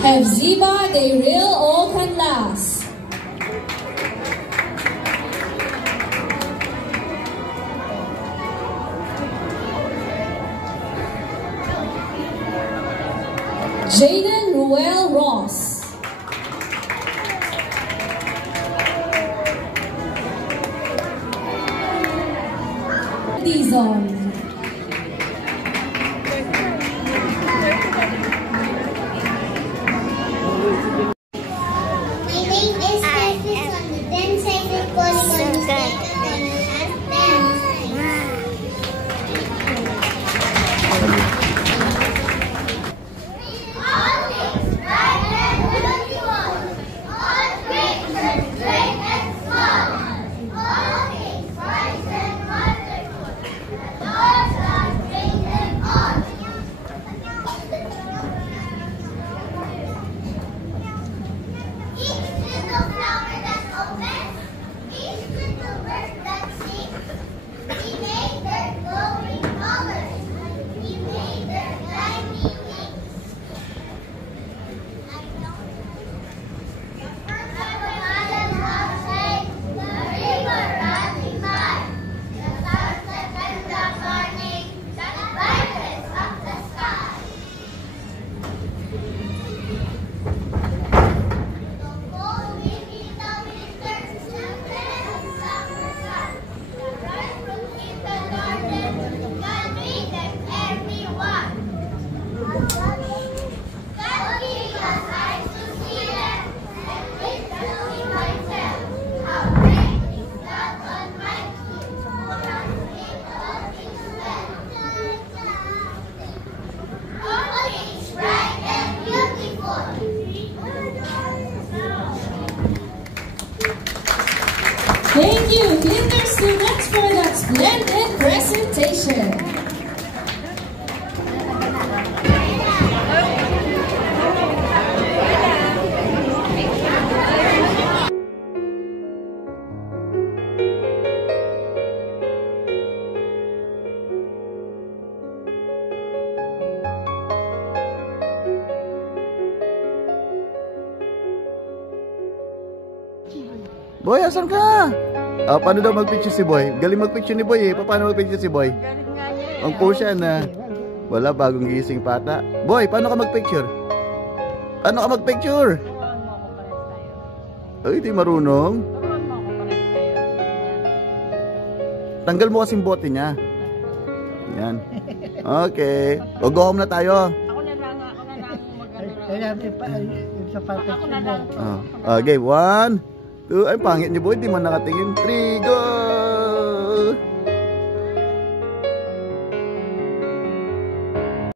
Hefziba Daryl O. Canlas. Jaden Ruel Ross. Dizon. Thank you, Kinder students, for that splendid presentation. Boy, asan ka? Paano daw mag-picture si Boy? Galing mag-picture ni Boy eh. Paano mag-picture si Boy? Galing nga niya eh. Ang po siya na wala, bagong gising pata. Boy, paano ka mag-picture? Paano ka mag-picture? Turuan mo ako pares tayo. Ay, di marunong. Turuan mo ako pares tayo. Tanggal mo kasing bote niya. Yan. Okay. O, go home na tayo. Ako na lang mag-ano. Ako na lang. Okay, 1, 2, ay pangit niyo Boy, di man nakatingin. 3, go!